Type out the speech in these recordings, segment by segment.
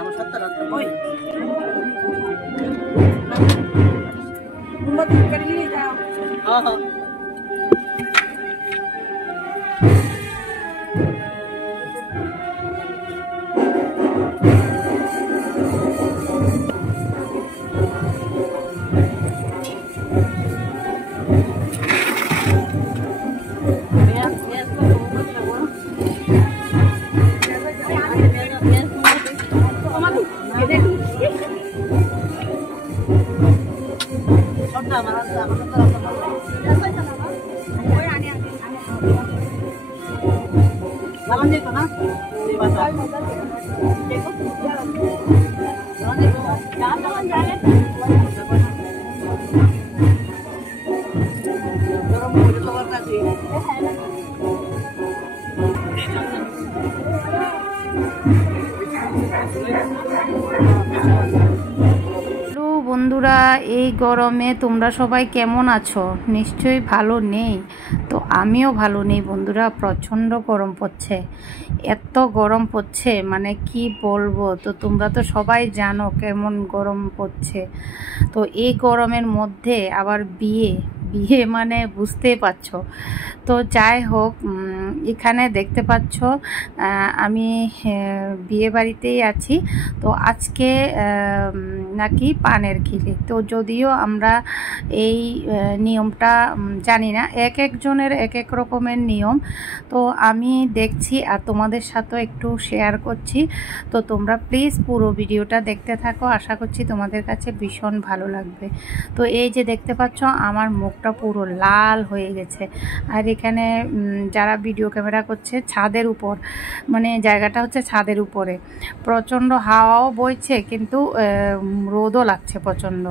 আমার সত্য ওই হ্যাঁ হ্যাঁ বন্ধুরা, এই গরমে তোমরা সবাই কেমন আছো? নিশ্চয়ই ভালো নেই। তো আমিও ভালো নেই বন্ধুরা, প্রচণ্ড গরম পড়ছে। এত গরম পড়ছে মানে কি বলবো। তো তোমরা তো সবাই জানো কেমন গরম পড়ছে। তো এই গরমের মধ্যে আবার বিয়ে মানে বুঝতেই পারছো। তো যাই হোক, এখানে দেখতে পাচ্ছ আমি বিয়ে বাড়িতেই আছি। তো আজকে নাকি পানের খিলি। তো যদিও আমরা এই নিয়মটা জানি না, এক একজনের এক এক রকমের নিয়ম। তো আমি দেখছি আর তোমাদের সাথেও একটু শেয়ার করছি। তো তোমরা প্লিজ পুরো ভিডিওটা দেখতে থাকো, আশা করছি তোমাদের কাছে ভীষণ ভালো লাগবে। তো এই যে দেখতে পাচ্ছ আমার মুখটা পুরো লাল হয়ে গেছে। আর এখানে যারা ভিডিও ক্যামেরা করছে ছাদের উপর, মানে জায়গাটা হচ্ছে ছাদের উপরে, প্রচণ্ড হাওয়াও বইছে কিন্তু রোদও লাগছে প্রচণ্ড,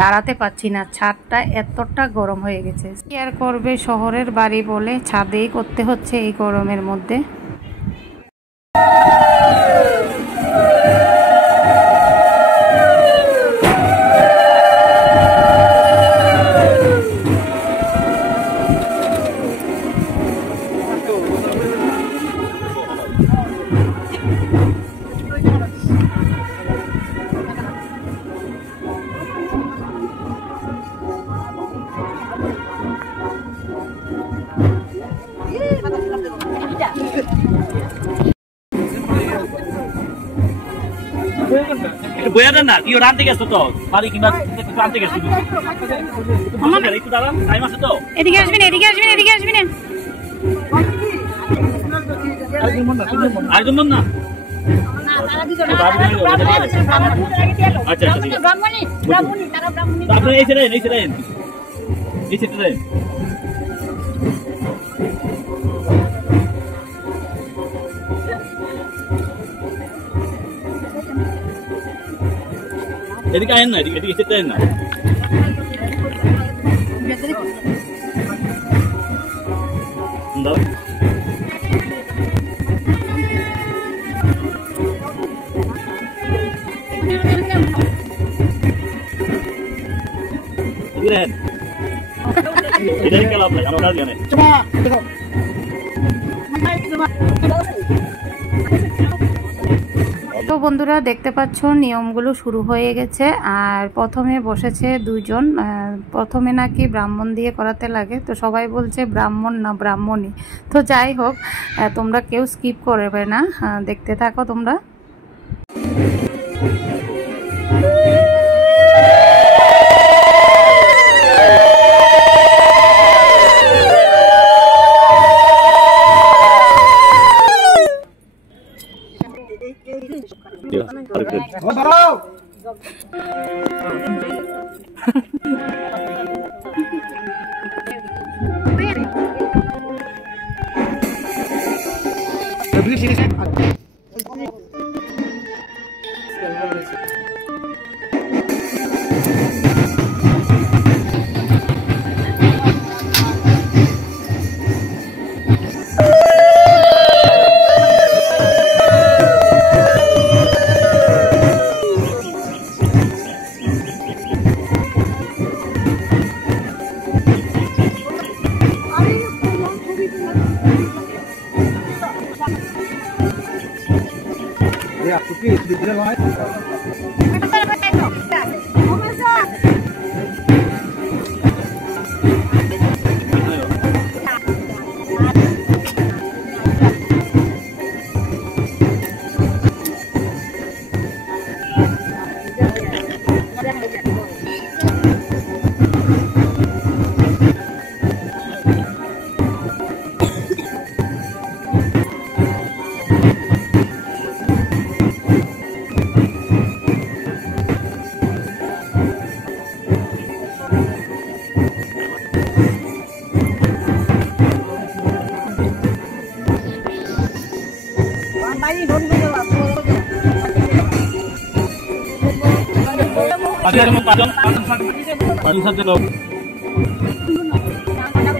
দাঁড়াতে পারছি না। ছাদটা এতটা গরম হয়ে গেছে। কি আর করবে, শহরের বাড়ি বলে ছাদেই করতে হচ্ছে এই গরমের মধ্যে। বইয়াটা না কি রাতে গেছো তো বাড়ি কিংবা রাতে গেছো একটু দাঁড়ান, টাইম আছে তো। এদিকে আসবেন, এদিকে আসবেন, এদিকে আসবেন। আরেকজন না আচ্ছা আচ্ছা, আপনি এই ছিলেন এদিকে আয়েন না, এদিকে এসে আয়েন না। এটাই খেলা আপনার আমার কাজ জানে। তো বন্ধুরা দেখতে পাচ্ছ নিয়মগুলো শুরু হয়ে গেছে। আর প্রথমে বসেছে দুজন, প্রথমে নাকি ব্রাহ্মণ দিয়ে করাতে লাগে। তো সবাই বলছে ব্রাহ্মণ না ব্রাহ্মণী। তো যাই হোক, তোমরা কেউ স্কিপ করবে না, দেখতে থাকো তোমরা।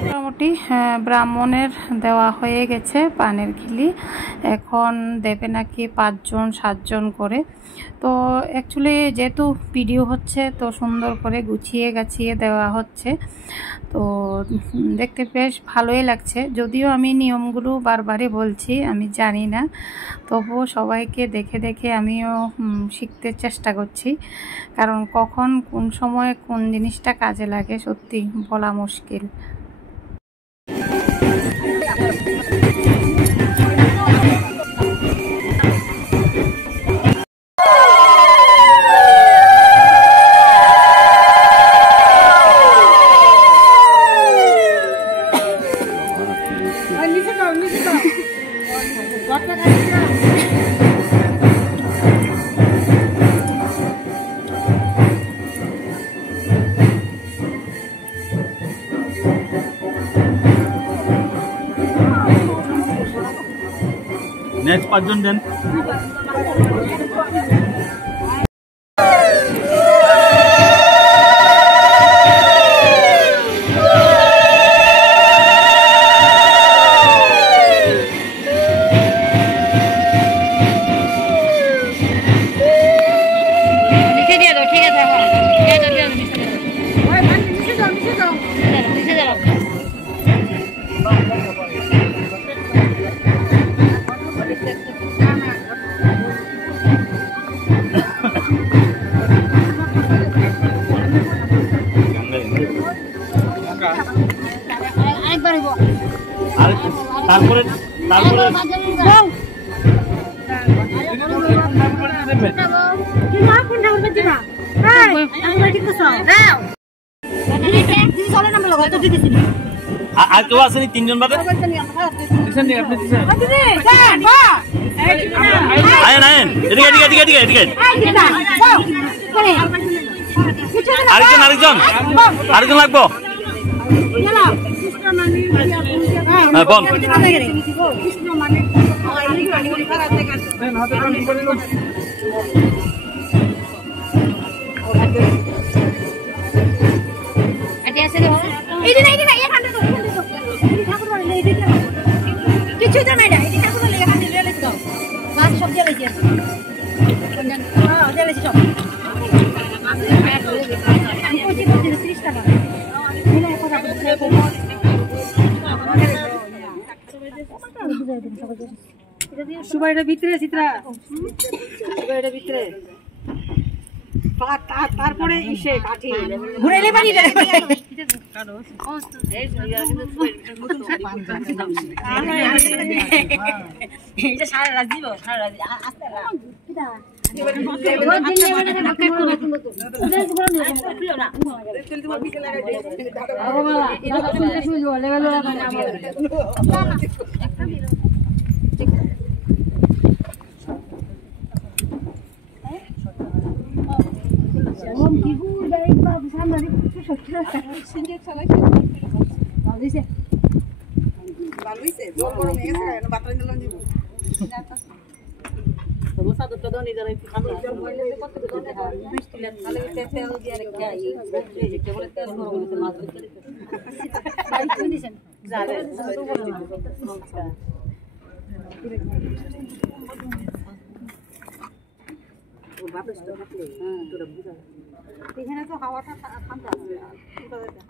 মোটামুটি ব্রাহ্মণের দেওয়া হয়ে গেছে পানের খিলি। এখন দেবে নাকি 5 জন 7 জন করে। তো অ্যাকচুয়ালি যেহেতু ভিডিও হচ্ছে তো সুন্দর করে গুছিয়ে গাছিয়ে দেওয়া হচ্ছে, তো দেখতে বেশ ভালোই লাগছে। যদিও আমি নিয়মগুলো বারবারই বলছি, আমি জানি না, তবুও সবাইকে দেখে দেখে আমিও শিখতে চেষ্টা করছি, কারণ কখন কোন সময় কোন জিনিসটা কাজে লাগে সত্যি বলা মুশকিল। নেক্সট 5 জন দেন। তারপরে আর কেউ আসেনি? 3 জন বাদে আরেকজন লাগবো। বল কিছু তো নাই ঠাকুর সব জ্বালাইছে সব 30 টাকা সুবাইটা ভিতরে চিত্রা সুবাইটা ভিতরে তারপরে ইসে কাঠি ঘুরেলে পারি রে এইটা সারা রাত দিব সারা রাত আস্তে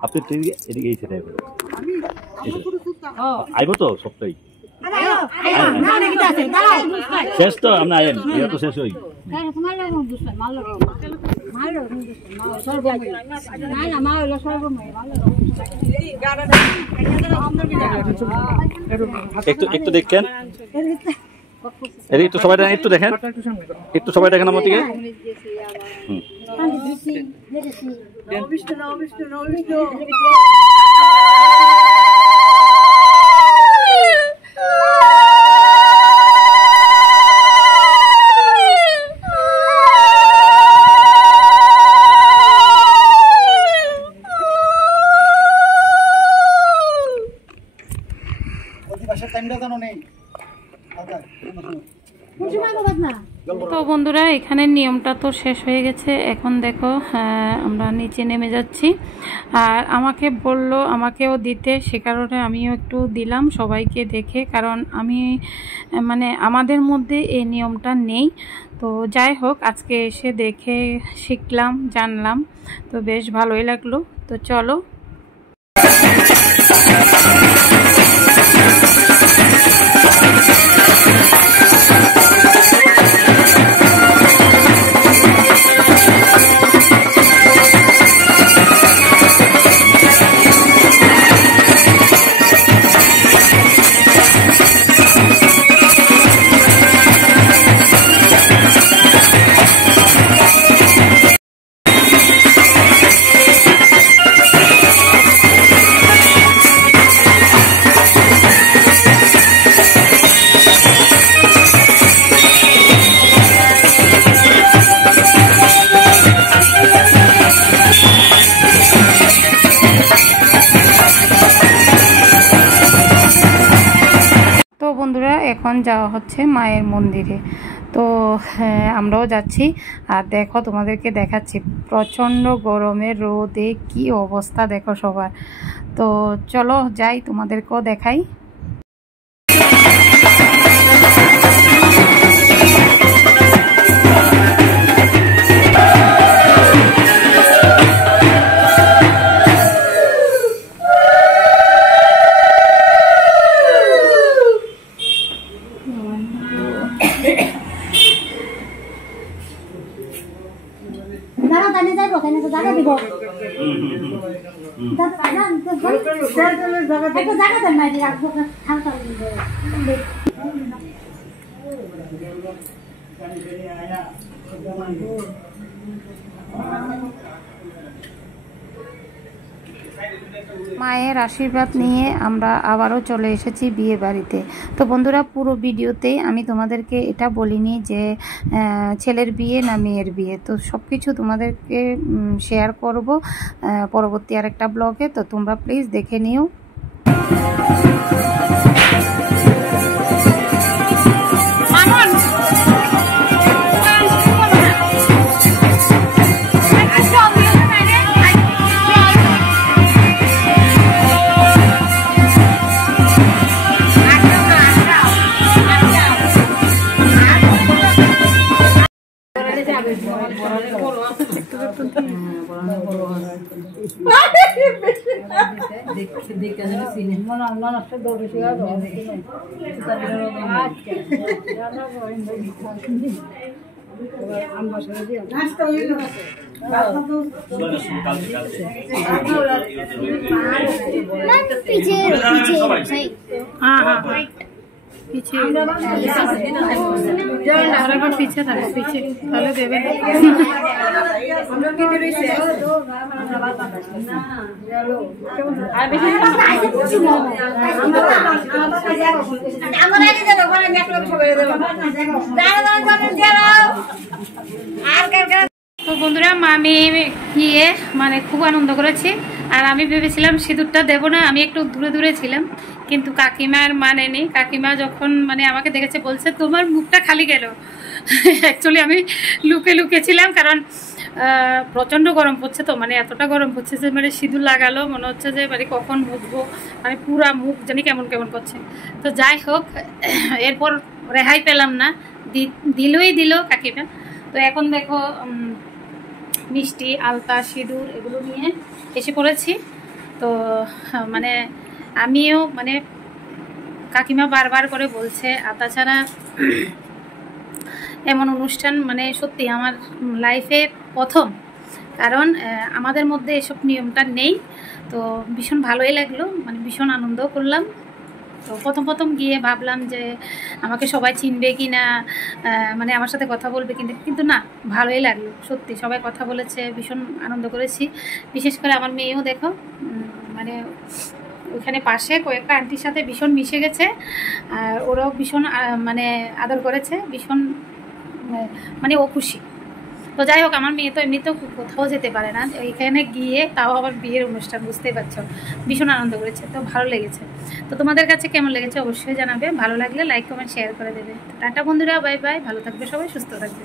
আপনি এদিকে এসে আইব তো সপ্তাহে শেষ তো আমরা আইন এটা তো শেষ হই একটু দেখেন একটু সবাই একটু দেখেন একটু সবাই দেখেন আমার দিকে তো বন্ধুরা এখানে নিয়মটা তো শেষ হয়ে গেছে। এখন দেখো আমরা নিচে নেমে যাচ্ছি, আর আমাকে বললো আমাকেও দিতে, সে কারণে আমিও একটু দিলাম সবাইকে দেখে, কারণ আমি মানে আমাদের মধ্যে এই নিয়মটা নেই। তো যাই হোক, আজকে এসে দেখে শিখলাম, জানলাম, তো বেশ ভালোই লাগলো। তো চলো। বন্ধুরা এখন যাওয়া হচ্ছে মায়ের মন্দিরে। তো আমরাও যাচ্ছি, আর দেখো তোমাদেরকে দেখাচ্ছি প্রচণ্ড গরমে রোদে কি অবস্থা দেখো সবার। তো চলো যাই, তোমাদেরকেও দেখাই। মায়ের আশীর্বাদ নিয়ে আমরা আবারও চলে এসেছি বিয়ে বাড়িতে। তো বন্ধুরা, পুরো ভিডিওতেই আমি তোমাদেরকে এটা বলিনি যে ছেলের বিয়ে না মেয়ের বিয়ে। তো সব কিছু তোমাদেরকে শেয়ার করব পরবর্তী আরেকটা ব্লগে। তো তোমরা প্লিজ দেখে নিও। पीछे पीछे था पीछे তাহলে দেবে তো বন্ধুরা, আমি গিয়ে মানে খুব আনন্দ করেছি। আর আমি ভেবেছিলাম সিঁদুরটা দেবো না, আমি একটু দূরে দূরে ছিলাম, কিন্তু কাকিমার মানেনি। কাকিমা যখন মানে আমাকে দেখেছে বলছে তোমার মুখটা খালি গেল। অ্যাকচুয়ালি আমি লুকে লুকে ছিলাম, কারণ প্রচণ্ড গরম পড়ছে। তো মানে এতটা গরম পড়ছে যে মানে সিঁদুর লাগালো মনে হচ্ছে যে মানে কখন মুছবো, মানে পুরা মুখ জানি কেমন কেমন করছে। তো যাই হোক, এরপর রেহাই পেলাম না, দিল কাকিমা। তো এখন দেখো মিষ্টি, আলতা, সিঁদুর এগুলো নিয়ে এসে পড়েছি। তো মানে আমিও মানে কাকিমা বারবার করে বলছে। আর তাছাড়া এমন অনুষ্ঠান মানে সত্যি আমার লাইফে প্রথম, কারণ আমাদের মধ্যে এসব নিয়মটা নেই। তো ভীষণ ভালোই লাগলো, মানে ভীষণ আনন্দ করলাম। তো প্রথম গিয়ে ভাবলাম যে আমাকে সবাই চিনবে কি না, মানে আমার সাথে কথা বলবে কিন্তু না, ভালোই লাগলো সত্যি। সবাই কথা বলেছে, ভীষণ আনন্দ করেছি। বিশেষ করে আমার মেয়েও দেখো মানে ওইখানে পাশে কয়েকটা আন্টির সাথে ভীষণ মিশে গেছে, আর ওরাও ভীষণ মানে আদর করেছে, ভীষণ মানে ও খুশি। তো যাই হোক, আমার মেয়ে তো এমনিতেও কোথাও যেতে পারে না, এখানে গিয়ে তাও আবার বিয়ের অনুষ্ঠান, বুঝতেই পারছো, ভীষণ আনন্দ করেছে। তো ভালো লেগেছে। তো তোমাদের কাছে কেমন লেগেছে অবশ্যই জানাবে, ভালো লাগলে লাইক কমেন্ট শেয়ার করে দেবে। টাটা বন্ধুরা, বাই বাই, ভালো থাকবে সবাই, সুস্থ থাকবে।